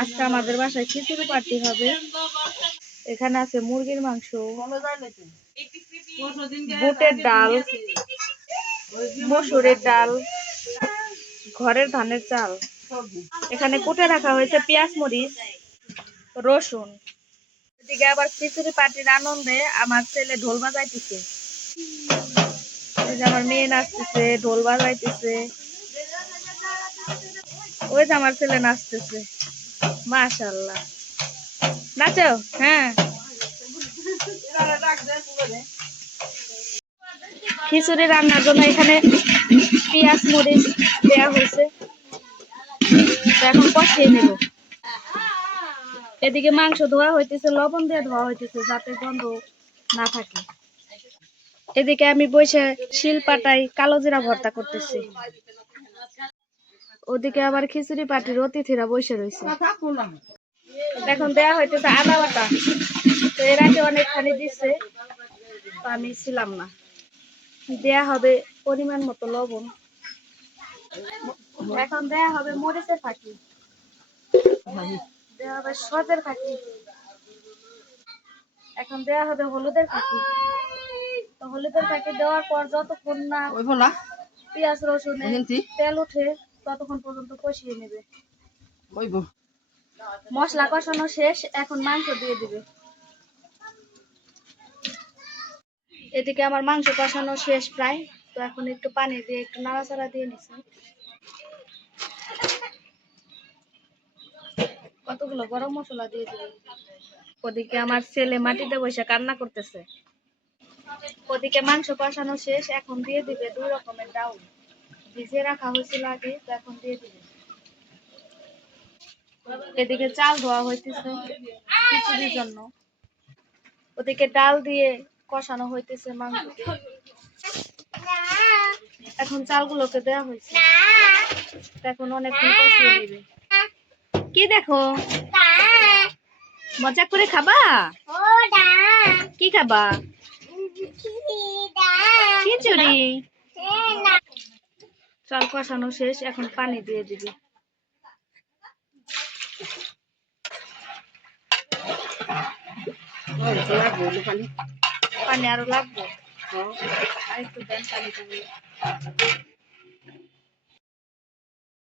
আজকে আমাদের বাসায় খিচুড়ি পার্টি হবে। এখানে আছে মুরগির মাংস, বুটের ডাল, মসুরের ডাল, ঘরের ধানের চাল। এখানে কুটে রাখা হয়েছে পেঁয়াজ, মরিচ, রসুন। এদিকে আবার খিচুড়ি পার্টির আনন্দে আমার ছেলে ঢোল বাজাইতেছে। আমার মেয়ে নাচতেছে, ঢোল বাজাইতেছে। ওই যে আমার ছেলে নাচতেছে। মাশাল্লাহ নাচো হ্যাঁ। খিচুড়ি রান্নার জন্য এখানে পেঁয়াজ, মরিচ দেওয়া হয়েছে। এখন কষিয়ে নেব। এদিকে মাংস ধোয়া হইতেছে, লবণ দিয়ে ধোয়া হইতেছে, যাতে গন্ধ না থাকে। এদিকে আমি বসে শিল পাটাই কালো জিরা ভর্তা করতেছি। ওদিকে আবার খিচুড়ি পাটির অতিথিরা বসে রয়েছে। এখন দেয়া হইতেছে আদা বাটা তো এর আগে অনেকখানি দিচ্ছে আমি ছিলাম না। দেয়া হবে পরিমাণ মতো লবণ। এখন দেয়া হবে মরিচের ফাঁকি। দেয়া হবে সজের ফাঁকি। এখন দেয়া হবে হলুদের ফাঁকি। তো হলুদের ফাঁকি দেওয়ার পর যতক্ষণ না পেঁয়াজ রসুন তেল উঠে ততক্ষণ পর্যন্ত কষিয়ে নেবে। মশলা কষানো শেষ এখন মাংস দিয়ে দিবে। এদিকে আমার মাংস কষানো শেষ প্রায় তো এখন একটু পানি দিয়ে একটু নাড়াচাড়া দিয়ে নিছি। কতগুলো গরম মশলা দিয়ে দিবে? ওদিকে আমার ছেলে মাটিতে বসে কান্না করতেছে। ওদিকে মাংস কষানো শেষ এখন দিয়ে দিবে দুই রকমের ডাউল। ভিজিয়ে রাখা হয়েছিল আগে এখন দিয়ে দিবে এদিকে চাল ধোয়া হইতেছে খিচুড়ির জন্য। ওদিকে ডাল দিয়ে কষানো হইতেছে মাংস। এখন চালগুলোকে দেওয়া হয়েছে এখন অনেকক্ষণ কষিয়ে নিবে। কি দেখো? মজা করে খাবা? কি খাবা? খিচুড়ি? চাল কষানো শেষ এখন পানি দিয়ে দিবি। পানি আরও লাগবে? আর একটু দেন পানি